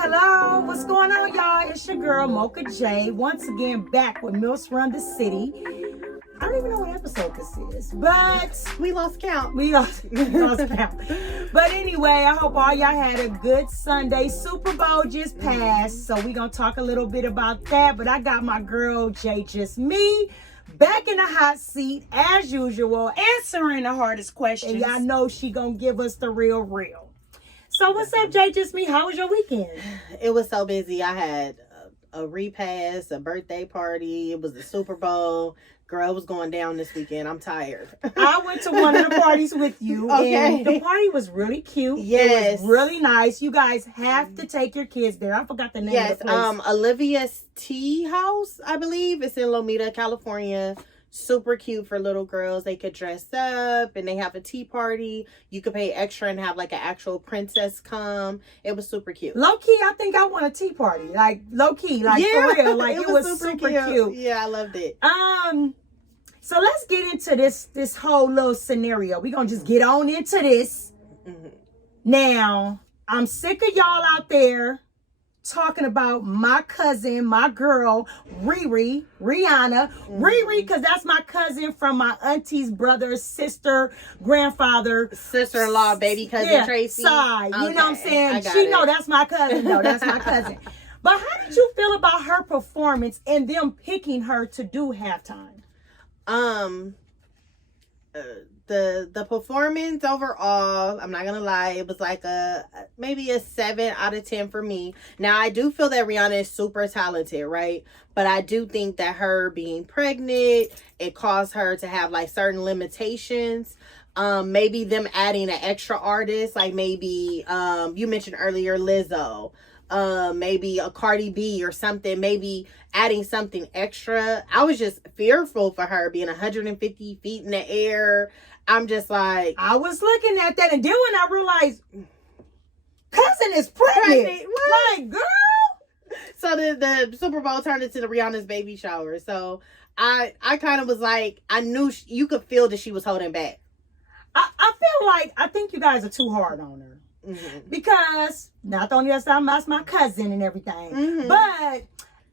Hello, what's going on, y'all? It's your girl, Mocha J, once again back with Mills Run the City. I don't even know what episode this is, but we lost count. We lost count. But anyway, I hope all y'all had a good Sunday. Super Bowl just passed, so we're going to talk a little bit about that. But I got my girl, J Just Me, back in the hot seat, as usual, answering the hardest questions. And y'all know she going to give us the real. So what's up, J Just Me? How was your weekend? It was so busy. I had a repast, a birthday party. It was the Super Bowl. Girl, it was going down this weekend. I'm tired. I went to one of the parties with you. Okay. And the party was really cute. Yes. It was really nice. You guys have to take your kids there. I forgot the name of the place. Olivia's Tea House, I believe. It's in Lomita, California. Super cute for little girls. They could dress up and they have a tea party. You could pay extra and have like an actual princess come. It was super cute. Low key, I think I want a tea party. Like low key, like for real. Like it was super cute. Yeah, I loved it. So let's get into this whole little scenario. We're gonna just get on into this. Mm-hmm. Now, I'm sick of y'all out there talking about my cousin, my girl, Rihanna. Riri, because that's my cousin from my auntie's brother, sister, grandfather. Sister-in-law, baby cousin Tracy. Side. You know what I'm saying? She know that's my cousin. No, that's my cousin. But how did you feel about her performance and them picking her to do halftime? The performance overall, I'm not gonna lie, it was like maybe a 7 out of 10 for me. Now I do feel that Rihanna is super talented, right? But I do think that her being pregnant, it caused her to have like certain limitations. Maybe them adding an extra artist, like maybe you mentioned earlier Lizzo, maybe a Cardi B or something, maybe adding something extra. I was just fearful for her being 150 feet in the air. I'm just like, I was looking at that, and then when I realized cousin is pregnant. Like, girl. So the Super Bowl turned into the Rihanna's baby shower. So I kind of was like, I knew you could feel that she was holding back. I feel like, I think you guys are too hard on her. Mm-hmm. Because not only that's my cousin and everything, mm-hmm. but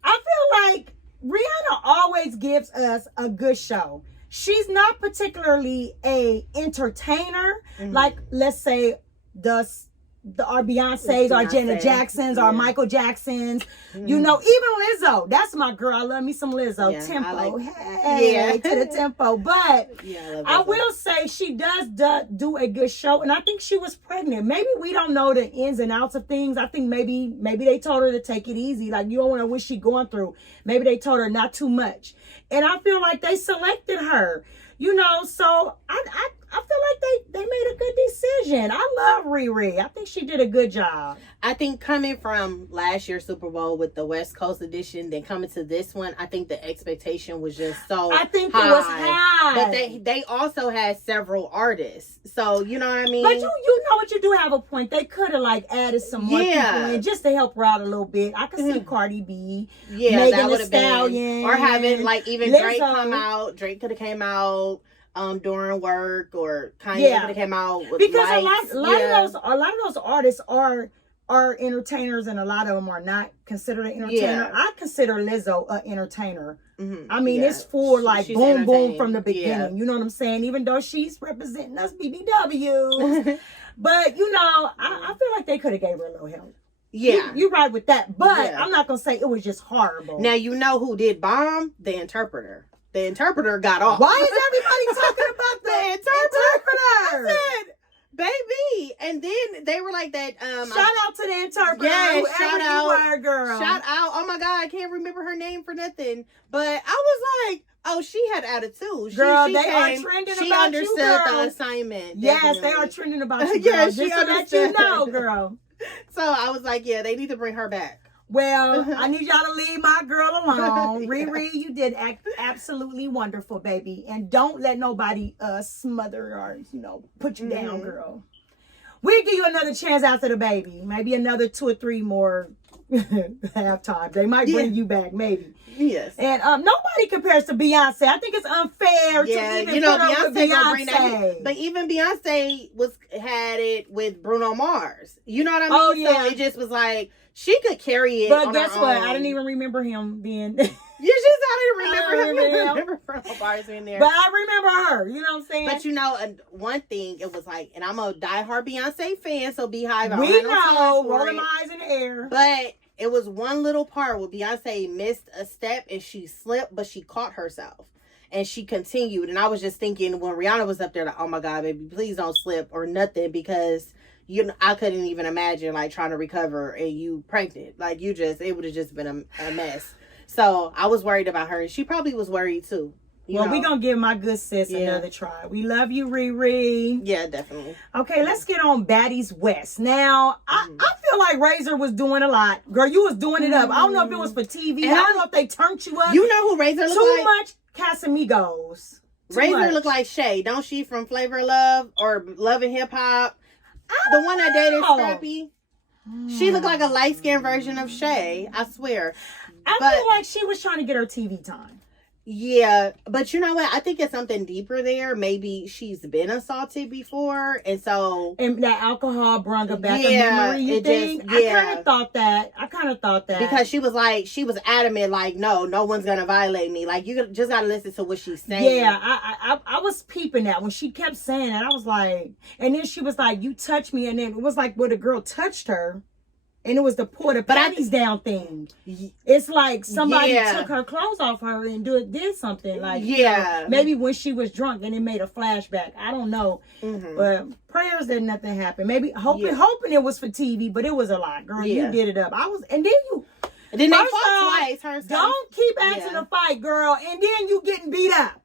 I feel like Rihanna always gives us a good show. She's not particularly a entertainer, mm-hmm. like let's say our Beyonce's, our Janet Jacksons, our Michael Jacksons, mm-hmm. you know, even Lizzo. That's my girl. I love me some Lizzo. Yeah, tempo. Hey, to the tempo. But I will say she does do a good show. And I think she was pregnant. Maybe we don't know the ins and outs of things. I think maybe they told her to take it easy. Like, you don't want to know what she's going through. Maybe they told her not too much. And I feel like they selected her. You know, so I feel like they made a good decision. I love Riri. I think she did a good job. I think coming from last year's Super Bowl with the West Coast edition, then coming to this one, I think the expectation was just so high. I think it was high. But they also had several artists. So, you know what I mean? But you know what, you do have a point. They could have like added some more people in just to help her out a little bit. I could see Cardi B, Megan Thee Stallion. Or having like even Lizzo. Drake come out. Drake could have came out during work, or Kanye could have came out with because lights. a lot of those artists are entertainers, and a lot of them are not considered an entertainer. I consider Lizzo an entertainer. Mm-hmm. I mean, it's for like she's boom from the beginning. Yeah. You know what I'm saying? Even though she's representing us BBWs, but you know, I feel like they could have gave her a little help. Yeah, you're right with that. But I'm not gonna say it was just horrible. Now you know who did bomb? The interpreter. The interpreter got off. Why is everybody talking about the interpreter? I said, baby. And then they were like that. Shout out to the interpreter. Yes, shout out. You are, girl. Shout out. Oh my God, I can't remember her name for nothing. But I was like, oh, she had attitude. Girl, they are trending she about understood you, girl. the assignment. Yes, definitely. they are trending about you, girl. Yeah, just so that you know, girl. So I was like, yeah, they need to bring her back. Well, I need y'all to leave my girl alone. Riri, you did absolutely wonderful, baby. And don't let nobody smother or, put you down, girl. We'll give you another chance after the baby. Maybe another 2 or 3 more halftime. They might bring you back, maybe. Yes. And nobody compares to Beyonce. I think it's unfair to even put her with Beyonce. Bring that, but even Beyonce had it with Bruno Mars. You know what I mean? Oh yeah. So it just was like she could carry it. But guess what? I didn't even remember him being. I didn't remember Bruno Mars being there. But I remember her. You know what I'm saying? But you know, one thing it was like, and I'm a diehard Beyonce fan, so Beehive. We know, rolling my eyes in the air. But it was one little part where Beyonce missed a step and she slipped, but she caught herself. And she continued. And I was just thinking when Rihanna was up there, like, oh my God, baby, please don't slip or nothing. Because, I couldn't even imagine, like, trying to recover and you pregnant. Like, it would have just been a mess. So I was worried about her. And she probably was worried too. Well, we're going to give my good sis another try. We love you, Riri. Yeah, definitely. Okay, let's get on Baddies West. Now, I feel like Razor was doing a lot. Girl, you was doing it up. I don't know if it was for TV. I don't know if they turned you up. You know who Razor looked like? Too much Casamigos. Razor looked like Shay. Don't she from Flavor of Love or Love and Hip Hop? The one that dated Scrappy. She looked like a light-skinned version of Shay. I swear. I feel like she was trying to get her TV time. Yeah, but you know what? I think it's something deeper there. Maybe she's been assaulted before, and that alcohol brought her back a memory. You think? I kind of thought that because she was adamant, like, no one's gonna violate me. Like, you just gotta listen to what she's saying. Yeah, I was peeping that when she kept saying that. I was like, and then she was like, "You touched me," and then it was like where the girl touched her. And it was the pour the panties down thing. It's like somebody took her clothes off her and did something. Like, maybe when she was drunk and it made a flashback. I don't know. Mm-hmm. But prayers that nothing happened. Maybe hoping it was for TV, but it was a lot. Girl, you did it up. And then they fought twice. Don't keep asking to fight, girl. And then you getting beat up.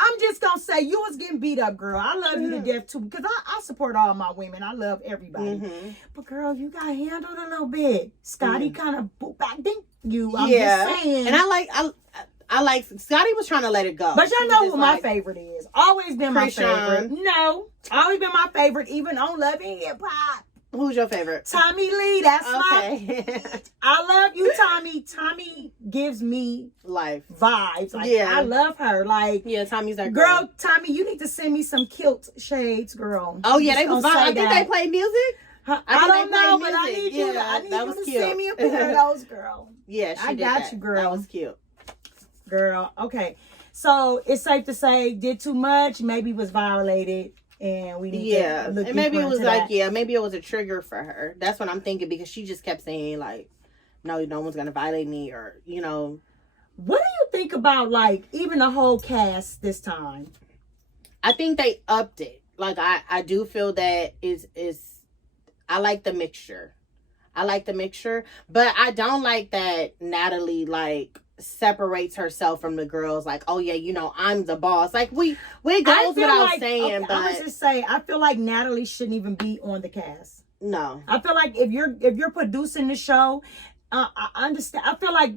I'm just going to say, you was getting beat up, girl. I love you to death, too, because I support all my women. I love everybody. Mm-hmm. But, girl, you got handled a little bit. Scotty kind of back you. I'm just saying. And I like, Scotty was trying to let it go. But y'all know who my favorite is. Always been my favorite. No. Always been my favorite, even on Love and Hip Hop. Who's your favorite? Tommy Lee. That's my. I love you, Tommy. Tommy gives me life vibes. Like, I love her. Like, Tommy's that girl. Tommy, you need to send me some kilt shades, girl. Oh yeah, they was. I think they play music. I don't know, but I need you. I need you to send me a pair of those, girl. Yeah, I got you, girl. That was cute, girl. Okay, so it's safe to say, did too much. Maybe was violated. And we need to look and maybe it was like that. maybe it was a trigger for her. That's what I'm thinking, because she just kept saying like, no one's gonna violate me, or What do you think about like even the whole cast this time? I think they upped it. Like I do feel that is I like the mixture. But I don't like that Natalie like separates herself from the girls, like, oh yeah, I'm the boss. Like we goes without saying, but I was just saying, I feel like Natalie shouldn't even be on the cast. No, I feel like if you're producing the show, I understand. I feel like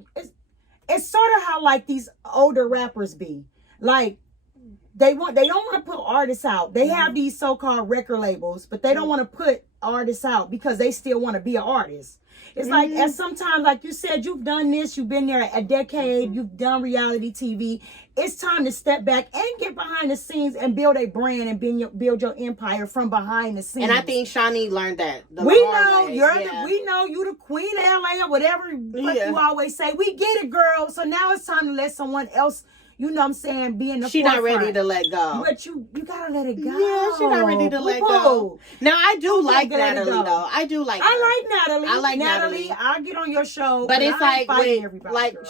it's sort of how like these older rappers be like. They don't want to put artists out. They have these so-called record labels, but they don't want to put artists out because they still want to be an artist. It's like, and sometimes, like you said, you've done this, you've been there a decade, you've done reality TV. It's time to step back and get behind the scenes and build a brand and build your empire from behind the scenes. And I think Shawnee learned that. We know you the queen of LA or whatever you always say. We get it, girl. So now it's time to let someone else. You know what I'm saying? Be in the She not ready to let go. But you gotta let it go. Yeah, she not ready to let go. Now, I do like Natalie, though. I do like her. I like Natalie. I'll get on your show. But it's like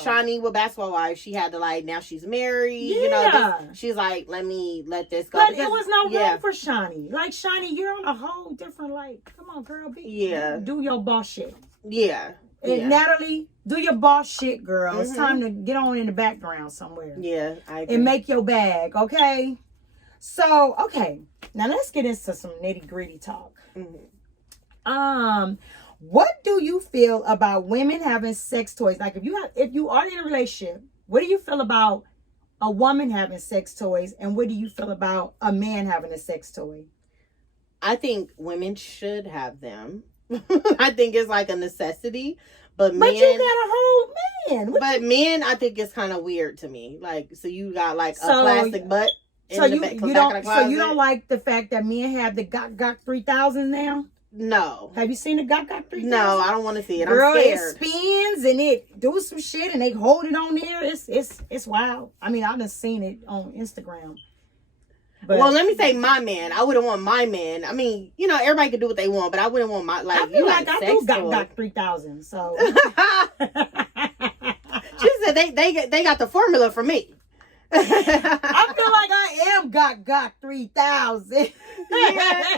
Shawnee with Basketball Wives. She had to like, now she's married. Yeah. She's like, let this go. But it was no room for Shawnee. Like, Shawnee, you're on a whole different, like, come on, girl. Do your boss shit. Yeah. And Natalie, do your boss shit, girl. It's time to get on in the background somewhere. Yeah, I agree. And make your bag, okay? So, okay. Now let's get into some nitty-gritty talk. What do you feel about women having sex toys? Like if you are in a relationship, what do you feel about a woman having sex toys, and what do you feel about a man having a sex toy? I think women should have them. I think it's like a necessity, But you got a whole man. But men, I think it's kind of weird to me. Like, so you got like a plastic butt. So you don't like the fact that men have the Gok 3000 now? No. Have you seen the Gok 3000? No, I don't want to see it. Girl, I'm scared. It spins and it do some shit and they hold it on there. It's wild. I mean, I've just seen it on Instagram. But, well, let me say my man. I wouldn't want my man. I mean, you know, everybody can do what they want, but I wouldn't want my, like, I feel like I do Gok 3000, so. She said they got the formula for me. I feel like I am Gok 3000. Yeah. So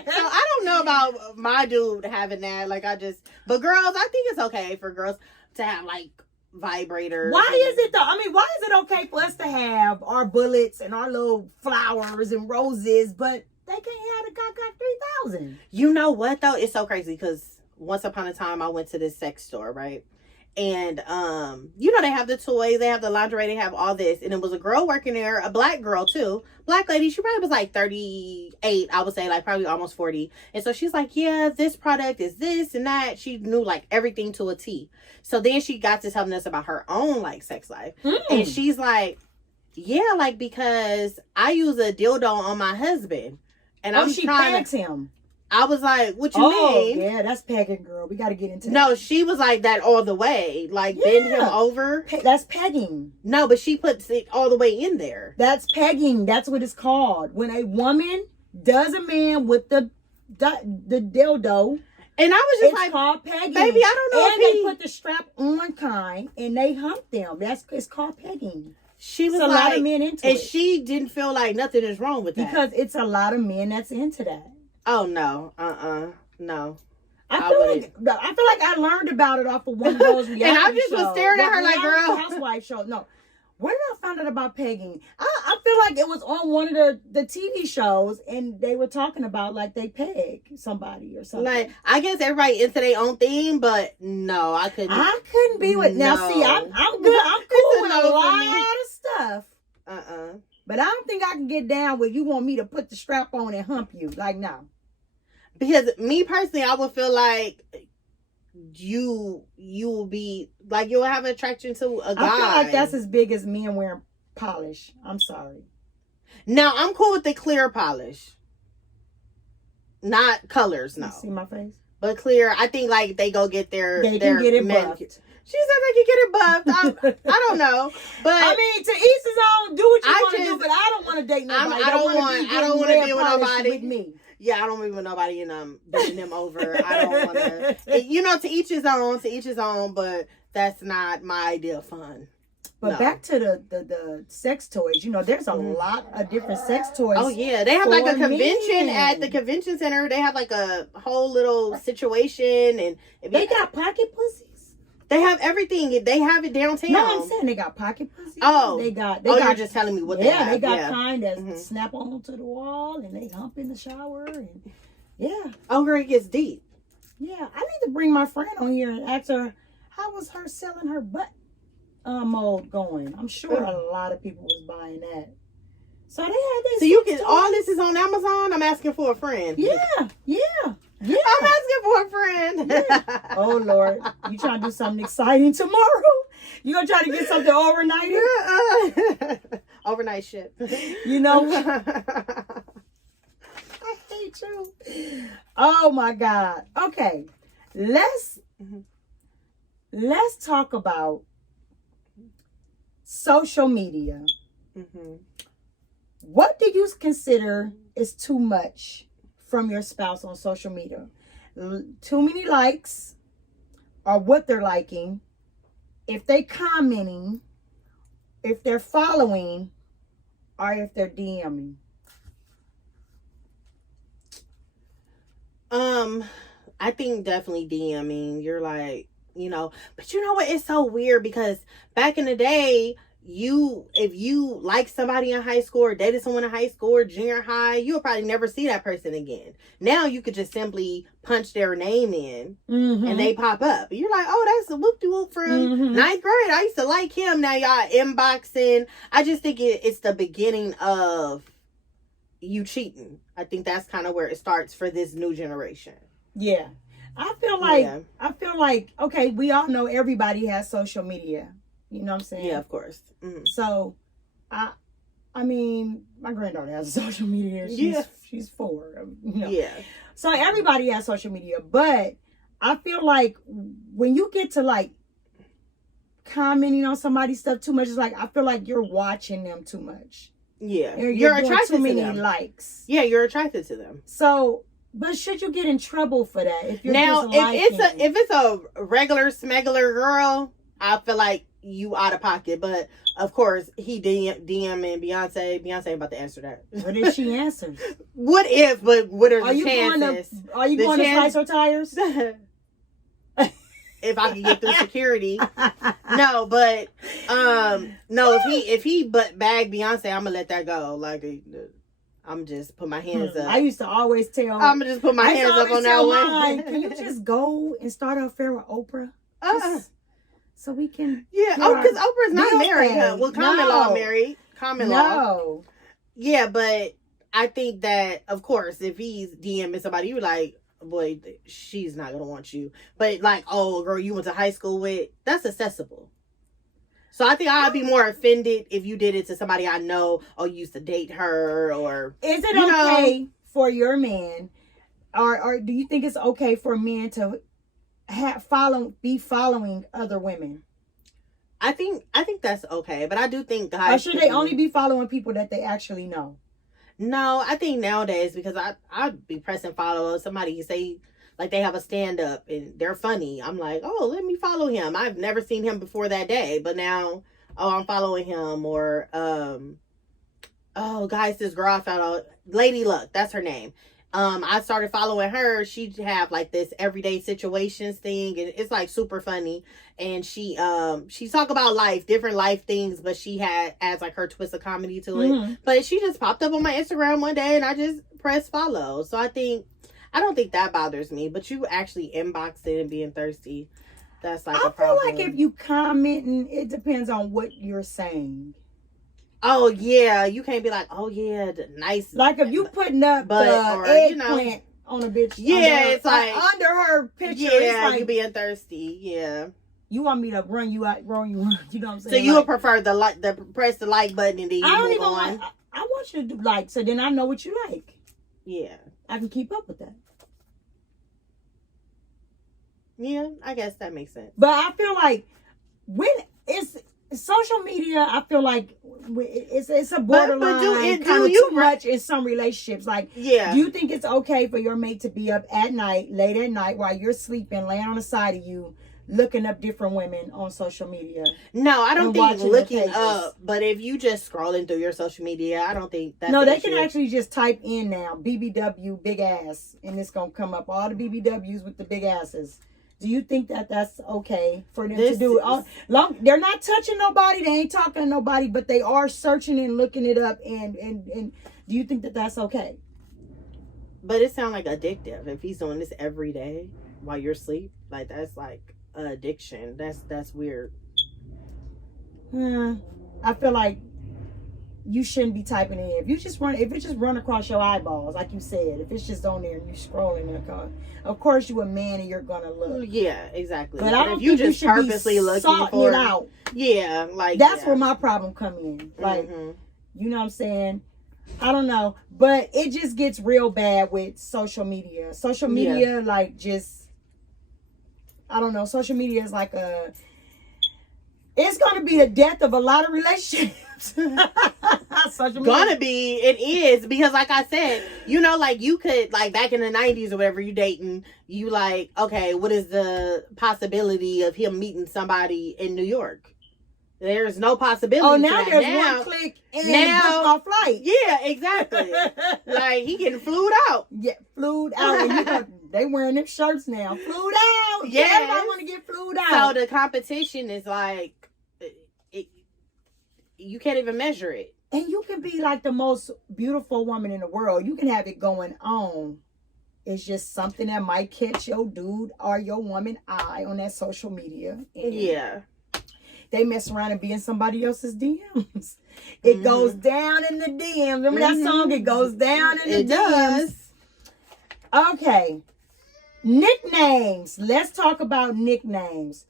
I don't know about my dude having that. Like, but girls, I think it's okay for girls to have, like, vibrators. Why is it though? I mean, why is it okay for us to have our bullets and our little flowers and roses, but they can't have the Gok 3000? You know what though? It's so crazy because once upon a time I went to this sex store, right? And you know, they have the toys, they have the lingerie, they have all this, and it was a girl working there, a black girl too, black lady. She probably was like 38, I would say, like probably almost 40. And so she's like, yeah, this product is this and that. She knew like everything to a T. So then she got to telling us about her own like sex life, and she's like, yeah, like, because I use a dildo on my husband, and she pegs him. I was like, what you mean? Yeah, that's pegging, girl. We got to get into that. No, she was like that all the way. Like, bend him over. That's pegging. No, but she puts it all the way in there. That's pegging. That's what it's called. When a woman does a man with the dildo. And I was just like, it's called pegging. Baby, I don't know. And they put the strap on kind and they hump them. It's called pegging. She was a lot of men into it. And she didn't feel like nothing is wrong with that. Because it's a lot of men that's into that. Oh, no. No. I feel like I learned about it off of one of those reality and I just shows. was staring at her like, girl. Housewife show. No. Where did I find out about pegging? I feel like it was on one of the TV shows and they were talking about like they peg somebody or something. Like, I guess everybody into their own thing, but no, I couldn't be with now see, I'm good. I'm cool with a lot of stuff. But I don't think I can get down with you want me to put the strap on and hump you. Like, no. Because me personally, I would feel like you will be like you'll have an attraction to a guy. I feel like that's as big as men wearing polish. I'm sorry. No, I'm cool with the clear polish. Not colors, no. You see my face? But clear, I think like they go get their can get it buffed. She said they can get it buffed. I don't know, but I mean, to each his own. Do what you want to do, but I don't want to date nobody. I don't want to be with nobody. With me. Yeah, I don't be with nobody and bending them over. I don't want to. You know, to each his own. To each his own. But that's not my idea of fun. But back to the sex toys. You know, there's a lot of different sex toys. Oh yeah, they have like a convention at the convention center. They have like a whole little situation, and they got pocket pussies. They have everything. They have it downtown. No, I'm saying they got pocket pussy. Oh, they got. You're just telling me what they have. Yeah, they got kind that snap onto the wall and they hump in the shower and Oh, girl, it gets deep. Yeah, I need to bring my friend on here and ask her how was her selling her butt mold going. I'm sure a lot of people was buying that. So they had this. So you can all this is on Amazon. I'm asking for a friend. Yeah. I'm asking for a friend. Yeah. Oh Lord, you trying to do something exciting tomorrow? You gonna try to get something overnighted? Overnight ship. You know. I hate you. Oh my God. Okay, let's talk about social media. What do you consider is too much from your spouse on social media? Too many likes, or what they're liking, if they commenting, if they're following, or if they're DMing? I think definitely DMing. You're like, you know, but you know what? It's so weird because back in the day, if you like somebody in high school or dated someone in high school or junior high, you'll probably never see that person again. Now you could just simply punch their name in and they pop up. You're like, oh, that's a whoop-de-whoop from ninth grade. I used to like him. Now y'all inboxing. I just think it's the beginning of you cheating. I think that's kind of where it starts for this new generation. Yeah. I feel like okay, we all know everybody has social media. You know what I'm saying? Yeah, of course. Mm-hmm. So, I mean, my granddaughter has social media. She's 4. You know? Yeah. So everybody has social media, but I feel like when you get to like commenting on somebody's stuff too much, it's like I feel like you're watching them too much. Yeah, you're attracted too many to them. Likes. Yeah, you're attracted to them. So, but should you get in trouble for that if you're now? Just if it's a regular smuggler girl, I feel like you out of pocket. But of course, he DMing Beyonce about to answer that. What if she answers? What if? But what are the chances? Are you going to slice her tires? If I can get through security. No, but no, if he but bag Beyonce, I'm gonna let that go. Like I'm just put my hands up. I used to always tell I'm gonna just put my hands up on that one. Can you just go and start an affair with Oprah? So we can because Oprah's not married. Huh? Well, Common Law married. Common Law. Yeah, but I think that of course if he's DMing somebody, you're like, boy, she's not gonna want you. But like, oh girl, you went to high school with, that's accessible. So I think I'd be more offended if you did it to somebody I know or used to date her. Or is it okay for your man, or do you think it's okay for men to be following other women? I think that's okay, but I do think guys, or should they only be following people that they actually know? No, I think nowadays, because I'd be pressing follow somebody say like they have a stand up and they're funny. I'm like, oh, let me follow him. I've never seen him before that day, but now, oh, I'm following him. Or oh, guys, this girl I found out, Lady Luck, that's her name. I started following her. She'd have like this everyday situations thing, and it's like super funny. And she talk about life, different life things, but she adds like her twist of comedy to it. Mm-hmm. But she just popped up on my Instagram one day, and I just pressed follow. So I don't think that bothers me. But you actually inboxing and being thirsty, that's like a problem. I feel like if you commenting, it depends on what you're saying. Oh yeah, you can't be like, oh yeah, nice. Like if you putting up the eggplant on a bitch. Yeah, it's like under her picture. Yeah, it's like, you being thirsty. Yeah. You want me to run you out, you know what I'm saying? So you would prefer press the like button and then you move on? I want you to do like, so then I know what you like. Yeah. I can keep up with that. Yeah, I guess that makes sense. But I feel like when it's social media, I feel like it's a borderline kind of too much in some relationships. Like, do you think it's okay for your mate to be up late at night while you're sleeping, laying on the side of you, looking up different women on social media? No, I don't think looking up, but if you just scrolling through your social media, I don't think that's no, they can actually just type in now BBW big ass, and it's gonna come up all the BBWs with the big asses. Do you think that that's okay for them to do it? They're not touching nobody, they ain't talking to nobody, but they are searching and looking it up, and do you think that that's okay? But it sounds like addictive if he's doing this every day while you're asleep. Like that's like addiction. That's weird. I feel like you shouldn't be typing in. If it just run across your eyeballs, like you said, if it's just on there and you scrolling in a car, of course you a man and you're gonna look. Yeah, exactly. But I don't think you should purposely looking for it out. Yeah, like that's where my problem come in. Like, you know what I'm saying? I don't know, but it just gets real bad with social media. Social media, like, just I don't know. Social media is like it's going to be the death of a lot of relationships. It is, because like I said, like you could, like back in the 90s or whatever, you dating, you like, okay, what is the possibility of him meeting somebody in New York? There's no possibility. Oh, now there's one click and book my flight. Yeah, exactly. Like he getting flued out. Yeah, flued out. And they wearing them shirts now. Flued out. Yeah, everybody want to get flued out. So the competition is like, you can't even measure it. And you can be like the most beautiful woman in the world. You can have it going on. It's just something that might catch your dude or your woman eye on that social media. And they mess around and be in somebody else's DMs. It goes down in the DMs. Remember that song? It goes down in the DMs. Does. Okay. Nicknames. Let's talk about nicknames.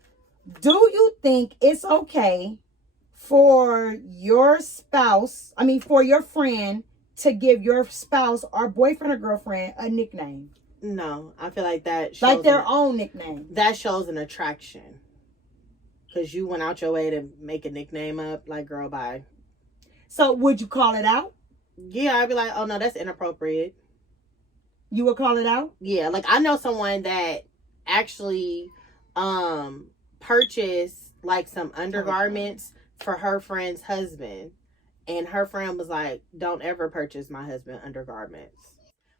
Do you think it's okay for your spouse, for your friend to give your spouse or boyfriend or girlfriend a nickname? No, I feel like that shows like their own nickname. That shows an attraction. Because you went out your way to make a nickname up. Like, girl, bye. So would you call it out? Yeah, I'd be like, oh no, that's inappropriate. You would call it out? Yeah, like I know someone that actually purchased like some undergarments for her friend's husband. And her friend was like, don't ever purchase my husband undergarments.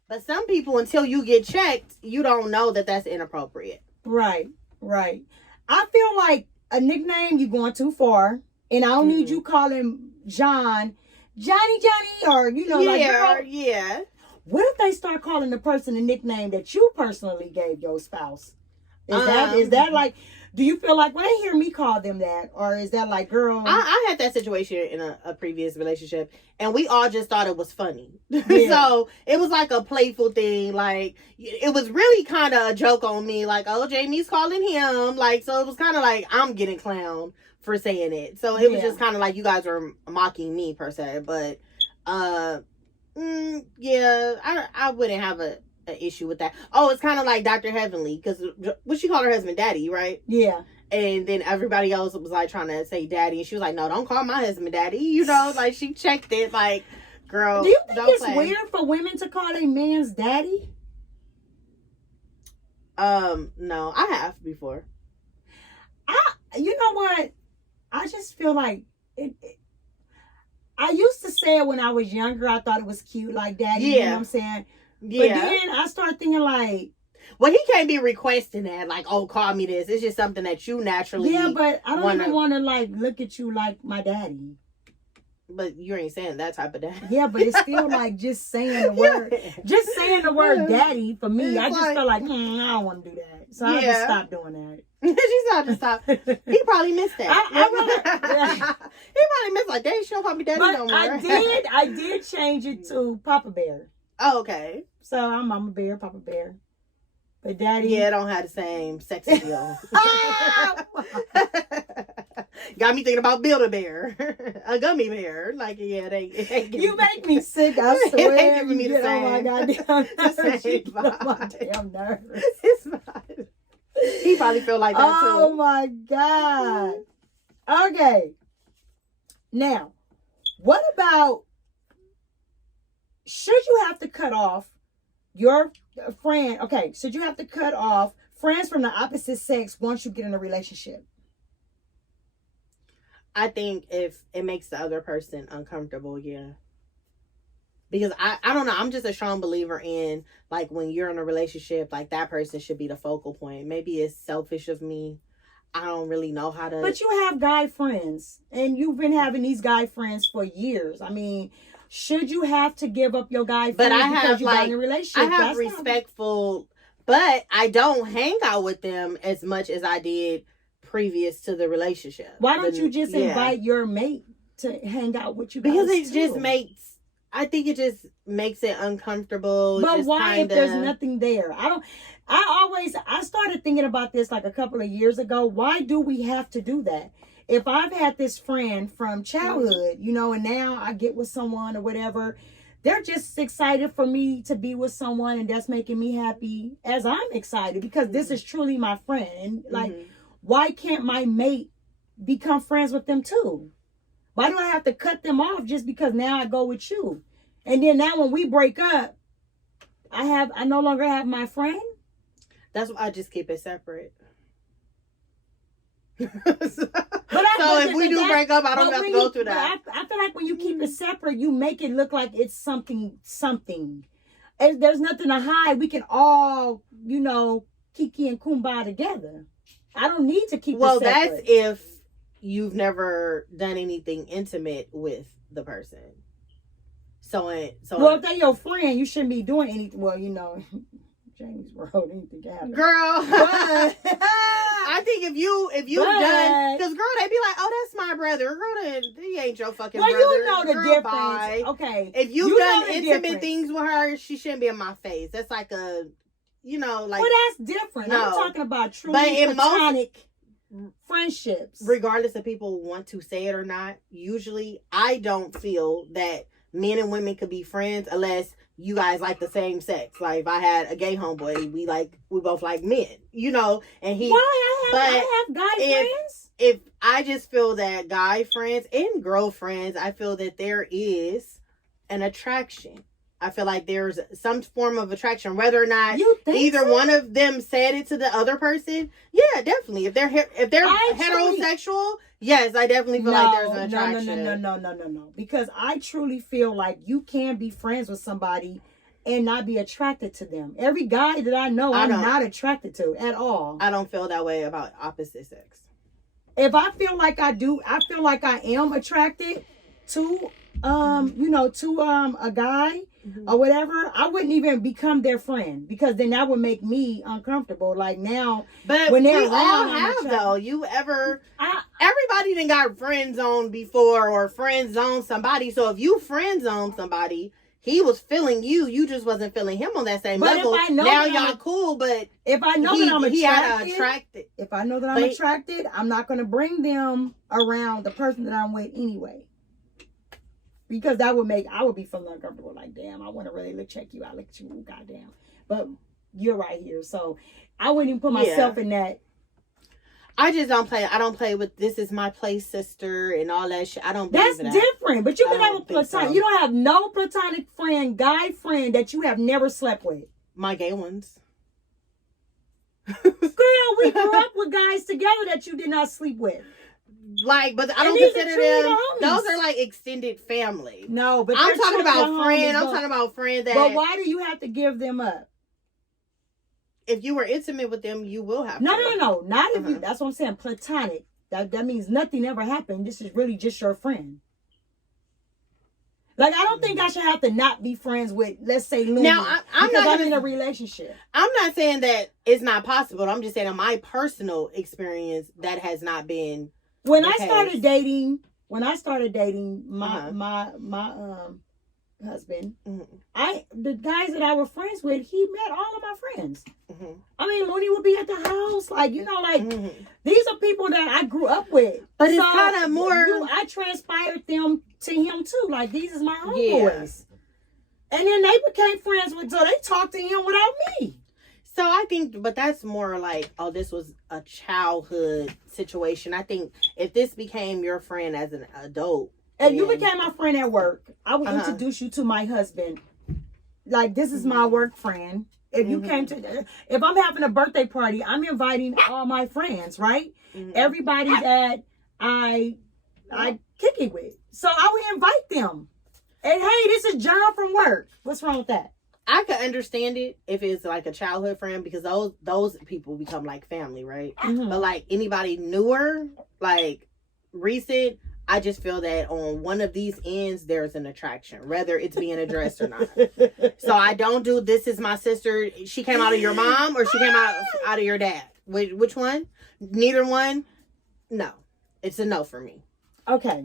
But some people, until you get checked, you don't know that that's inappropriate. Right. I feel like a nickname, you're going too far. And I don't need you calling Johnny, or, yeah. What if they start calling the person a nickname that you personally gave your spouse? Is that like, do you feel like when they hear me call them that, or is that like, girl? I had that situation in a previous relationship, and we all just thought it was funny. Yeah. So it was like a playful thing. Like, it was really kind of a joke on me. Like, oh, Jamie's calling him. Like, so it was kind of like I'm getting clowned for saying it. So it was just kind of like you guys were mocking me per se. But yeah, I wouldn't have an issue with that. Oh, it's kind of like Dr. Heavenly, because what she called her husband Daddy, right? Yeah. And then everybody else was like trying to say Daddy, and she was like, no, don't call my husband Daddy. You know, like she checked it. Like, girl, do you think don't it's play. Weird for women to call a man's daddy? No, I have before. You know what? I just feel like I used to say it when I was younger. I thought it was cute, like daddy. Yeah. You know what I'm saying? Yeah. But then I started thinking like, well, he can't be requesting that, like, oh, call me this. It's just something that you naturally. Yeah, but I don't even want to like look at you like my daddy. But you ain't saying that type of daddy. Yeah, but it's still like just saying the word. Just saying the word daddy for me. I just felt like, I don't want to do that. So I just stopped doing that. She's not to stop. He probably missed that. He probably missed like, daddy, she don't call me daddy no more. I did change it to Papa Bear. Oh, okay. So I'm Mama Bear, Papa Bear. But daddy. Yeah, don't have the same sex appeal. Got me thinking about Build-A-Bear. A gummy bear. Like, yeah, you make me sick, I swear. They giving me the same. Oh my goddamn nerves. You get on my damn nerves. It's fine. He probably feel like that too. Oh my God. Okay. Now, what about, should you have to cut off your friend? Okay, should you have to cut off friends from the opposite sex once you get in a relationship? I think if it makes the other person uncomfortable, yeah. Because I don't know, I'm just a strong believer in, like, when you're in a relationship, like, that person should be the focal point. Maybe it's selfish of me. I don't really know how to. But you have guy friends, and you've been having these guy friends for years. I mean, should you have to give up your guy friends because you got in a relationship? I have respectful, but I don't hang out with them as much as I did previous to the relationship. Why don't you just invite your mate to hang out with you guys? Because it just makes, I think it just makes it uncomfortable. But just why if there's nothing there? I started thinking about this like a couple of years ago. Why do we have to do that? If I've had this friend from childhood, and now I get with someone or whatever, they're just excited for me to be with someone, and that's making me happy as I'm excited because this is truly my friend. And like, why can't my mate become friends with them too? Why do I have to cut them off just because now I go with you? And then now when we break up, I no longer have my friend? That's why I just keep it separate. So if we do break up, I don't have to go through that. I feel like when you keep it separate, you make it look like it's something. And there's nothing to hide. We can all, kiki and kumbaya together. I don't need to keep it separate. Well, that's if you've never done anything intimate with the person. So if they're your friend, you shouldn't be doing anything. Well, James wrote anything together. Girl. But I think if you've done, because girl, they be like, oh, that's my brother. Girl, he ain't your fucking brother. Well, you know the difference. Bye. Okay. If you've done intimate things with her, she shouldn't be in my face. That's like a you know, like. Well, that's different. No. I'm talking about true But in platonic friendships. Regardless if people want to say it or not, usually I don't feel that men and women could be friends unless you guys like the same sex. Like if I had a gay homeboy, we both like men, you know, and he. Why I have guy friends? If I just feel that guy friends and girlfriends, I feel that there is an attraction. I feel like there's some form of attraction, whether or not either one of them said it to the other person. Yeah, definitely. If they're heterosexual, yes, I definitely feel like there's an attraction. No. Because I truly feel like you can be friends with somebody and not be attracted to them. Every guy that I know, I'm not attracted to at all. I don't feel that way about opposite sex. If I feel like I do, I feel like I am attracted to a guy or whatever, I wouldn't even become their friend because then that would make me uncomfortable. Like now, but when we all have though. Everybody done got friend zoned before or friend zoned somebody. So if you friend zoned somebody, he was feeling you. You just wasn't feeling him on that same level. Now y'all cool, but if I know that I'm attracted, if I know that I'm attracted, I'm not going to bring them around the person that I'm with anyway. Because I would be feeling uncomfortable. Like, damn, I want to really check you out. Look at you, goddamn. But you're right here, so I wouldn't even put myself in that. I just don't play. I don't play with this is my play sister and all that shit. I don't believe in that. That's different. But you can have a platonic. So. You don't have no platonic friend, guy friend that you have never slept with. My gay ones. Girl, we grew up with guys together that you did not sleep with. Like, but I don't consider them. Those are like extended family. No, but I'm talking about friends. I'm talking about friends that. But why do you have to give them up? If you were intimate with them, you will have. No. Not if you. That's what I'm saying. Platonic. That means nothing ever happened. This is really just your friend. Like, I don't think I should have to not be friends with, let's say, Luna. Now, I'm in a relationship. I'm not saying that it's not possible. I'm just saying in my personal experience, that has not been. When I started dating my husband, the guys that I was friends with, he met all of my friends. Mm-hmm. I mean, Looney would be at the house, these are people that I grew up with. But it's kind of more. I transpired them to him too. Like, these is my homeboys, and then they became friends with. So they talked to him without me. So I think, but that's more like, oh, this was a childhood situation. I think if this became your friend as an adult. If you became my friend at work, I would introduce you to my husband. Like, this is my work friend. If you came to, if I'm having a birthday party, I'm inviting all my friends, right? Mm-hmm. Everybody that I kick it with. So I would invite them. And hey, this is John from work. What's wrong with that? I could understand it if it's like a childhood friend because those people become like family, right? Mm-hmm. But like anybody newer, like recent, I just feel that on one of these ends there's an attraction, whether it's being addressed or not. So I don't do this is my sister. She came out of your mom or she came out of your dad. Which one? Neither one. No, it's a no for me. Okay.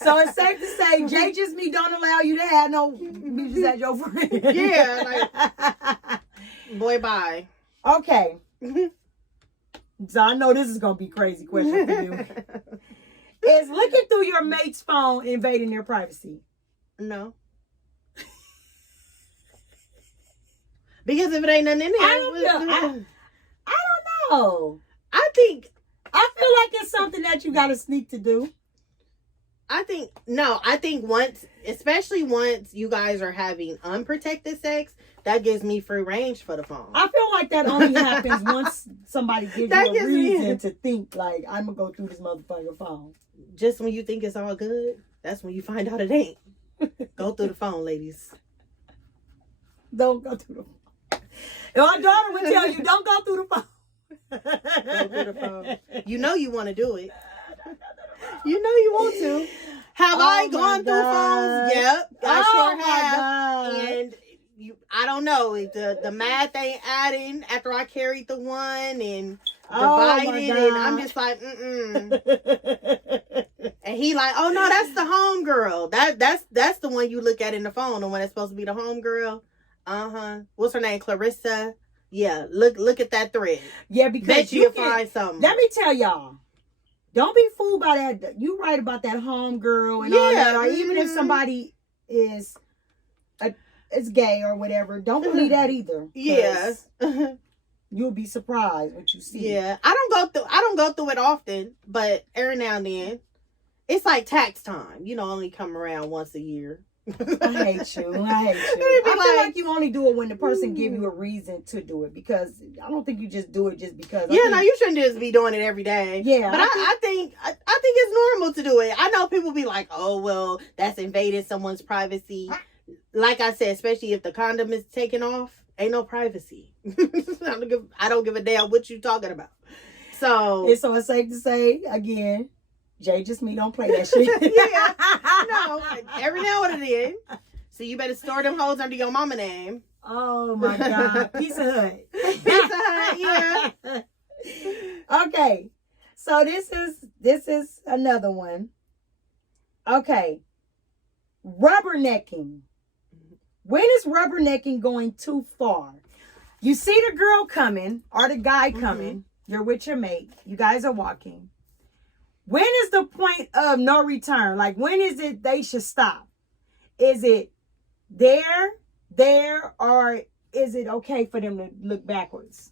So it's safe to say, Jay just me don't allow you to have no bitches as your friend. Yeah, like, boy, bye. Okay. So I know this is gonna be a crazy question for you. Is looking through your mate's phone invading their privacy? No. Because if it ain't nothing in there, I don't know. I feel like it's something that you gotta sneak to do. I think once, especially once you guys are having unprotected sex, that gives me free range for the phone. I feel like that only happens once somebody gives you a reason to think, like, I'm going to go through this motherfucking phone. Just when you think it's all good, that's when you find out it ain't. Go through the phone, ladies. Don't go through the phone. My daughter would tell you, don't go through the phone. Go through the phone. You know you want to do it. You know you want to. Have I gone through phones? Yep, I sure have. God. And I don't know. The math ain't adding after I carried the one and divided, and I'm just like, And he like, oh no, that's the home girl. That's the one you look at in the phone, and when it's supposed to be the home girl. What's her name? Clarissa. Yeah, look at that thread. Yeah, because bet you'll find something. Let me tell y'all, don't be fooled by that. You right about that homegirl and all that, or even if somebody is gay or whatever, don't believe that either. Yeah. You'll be surprised what you see. Yeah, I don't go through it often, but every now and then, it's like tax time. You know, only come around once a year. I hate you. I feel like you only do it when the person give you a reason to do it, because I don't think you just do it just because. No, you shouldn't just be doing it every day. Yeah, but I think it's normal to do it. I know people be like, oh well, that's invading someone's privacy. Like I said, especially if the condom is taken off, ain't no privacy. I don't give a damn what you talking about. So it's safe to say again, Jay just me don't play that shit. No, every now and then. So you better store them hoes under your mama name. Oh my God, Pizza Hut. Pizza Hut, yeah. Okay, so this is another one. Okay, rubbernecking. When is rubbernecking going too far? You see the girl coming or the guy coming. You're with your mate. You guys are walking. When is the point of no return? Like, when is it they should stop? Is it there, or is it okay for them to look backwards?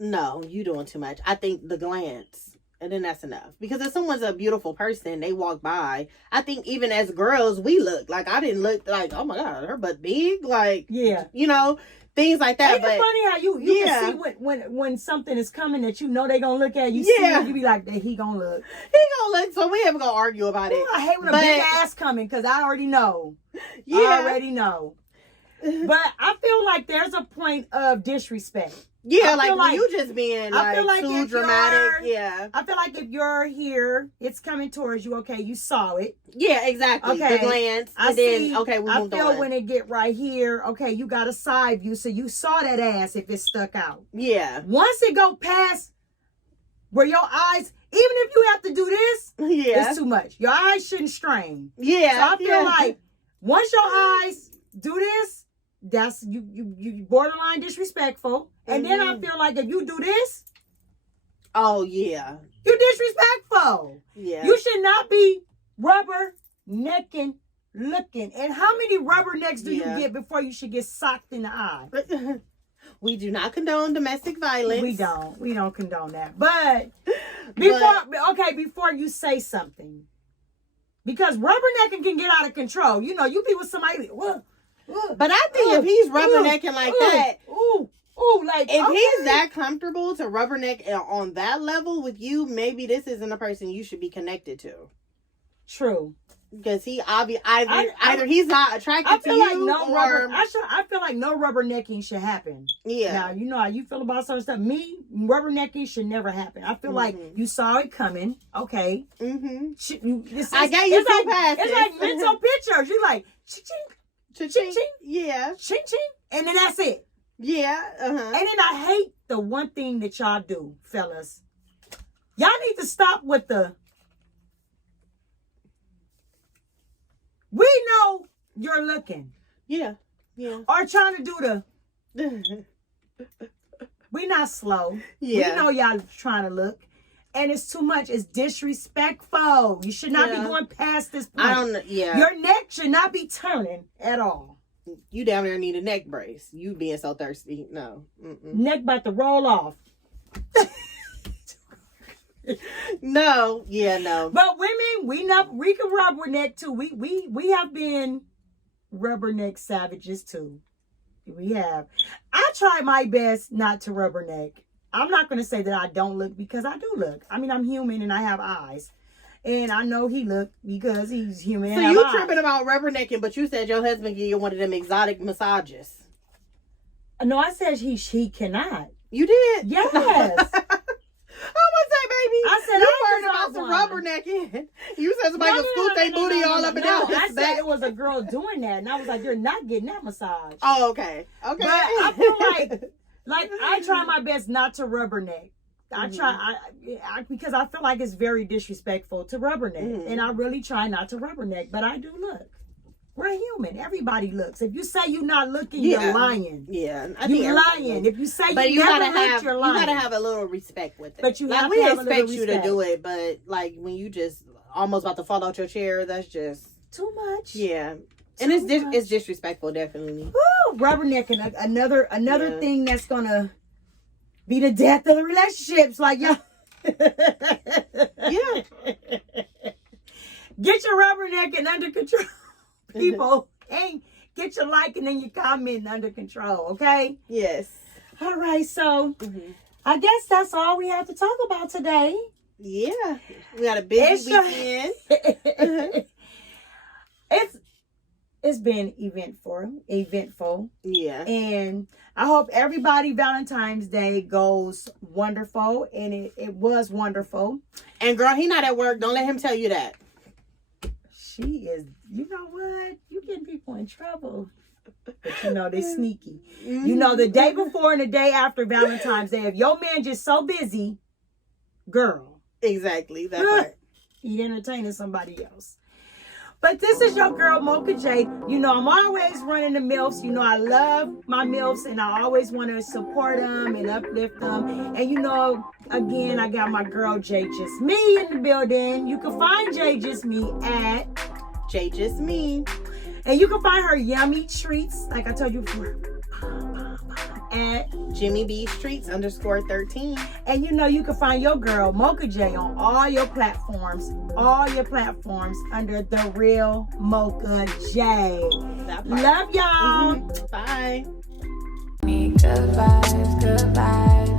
No, you doing too much. I think the glance, and then that's enough. Because if someone's a beautiful person, they walk by, I think even as girls, we look. Like, I didn't look like, oh my God, her butt big. Like, yeah. You know, things like that. Ain't it funny how you can see when something is coming that you know they gonna look at you. See it, you be like, he gonna look. He gonna look. So we ain't gonna argue about it. I hate when a big ass coming, because I already know. I already know. But I feel like there's a point of disrespect. Yeah, like when you just being like too dramatic. Yeah. I feel like if you're here, it's coming towards you. Okay, you saw it. Yeah, exactly. Okay. The glance. I we moved on. I feel when it get right here, okay, you got a side view, so you saw that ass if it stuck out. Yeah. Once it go past where your eyes, even if you have to do this, it's too much. Your eyes shouldn't strain. Yeah. So I feel like once your eyes do this, that's you borderline disrespectful. And then I feel like if you do this, oh yeah, you're disrespectful. Yeah. You should not be rubber necking looking. And how many rubber necks do you get before you should get socked in the eye? We do not condone domestic violence. We don't condone that. But before you say something, because rubbernecking can get out of control. You know, you be with somebody. But I think if he's rubbernecking like that, like if he's that comfortable to rubberneck on that level with you, maybe this isn't a person you should be connected to. True. Because he either he's not attracted to you, I feel like no rubbernecking should happen. Yeah. Now you know how you feel about certain stuff. Me, rubbernecking should never happen. I feel like you saw it coming. Okay. I got you so past. It's like mental pictures. You like ching ching, ching ching, yeah, ching ching, and then that's it. Yeah. And then I hate the one thing that y'all do, fellas. Y'all need to stop with the. We know you're looking. Yeah. Yeah. Or trying to do the. We not slow. Yeah. We know y'all trying to look. And it's too much. It's disrespectful. You should not be going past this point. Your neck should not be turning at all. You down there need a neck brace. You being so thirsty. No. Neck about to roll off. No. Yeah, no. But women, we can rubberneck too. We have been rubberneck savages too. We have. I try my best not to rubberneck. I'm not going to say that I don't look, because I do look. I mean, I'm human and I have eyes. And I know he looked because he's human. So you tripping about rubbernecking, but you said your husband give you one of them exotic massages. No, I said he cannot. You did? Yes. I was say, baby. I said you heard about some rubbernecking. You said somebody could scoot their booty all up and down his I back. said it was a girl doing that, and I was like, "You're not getting that massage." Oh, okay. Okay. But I feel like I try my best not to rubberneck. I try because I feel like it's very disrespectful to rubberneck, and I really try not to rubberneck, but I do look. We're human. Everybody looks. If you say you're not looking, you're lying. Yeah, you're lying. If you say but you never gotta look, you're lying. You gotta have a little respect with it. But you like have we to have expect a you respect. to do it, but like when you just almost about to fall out your chair, that's just too much. Yeah, and it's disrespectful, definitely. Woo, rubbernecking, another thing that's gonna be the death of the relationships. Like y'all. Yeah. Get your rubbernecking under control, people. And get your liking and your commenting under control, okay? Yes. All right, so I guess that's all we have to talk about today. Yeah. We got a busy weekend. It's been eventful. Yeah. And I hope everybody Valentine's Day goes wonderful. And it was wonderful. And girl, he not at work. Don't let him tell you that. She is, you know what? You getting people in trouble. But you know, they sneaky. You know, the day before and the day after Valentine's Day, if your man just so busy, girl. Exactly. That part. He entertaining somebody else. But this is your girl, Mocha J. You know, I'm always running the MILFs. You know, I love my MILFs, and I always want to support them and uplift them. And, you know, again, I got my girl, J Just Me, in the building. You can find J Just Me at J Just Me. And you can find her yummy treats, like I told you before, at Jimmy B Streets _13. And you know, you can find your girl Mocha J on all your platforms under The Real Mocha J. Love y'all. Bye. Good vibes, good vibes.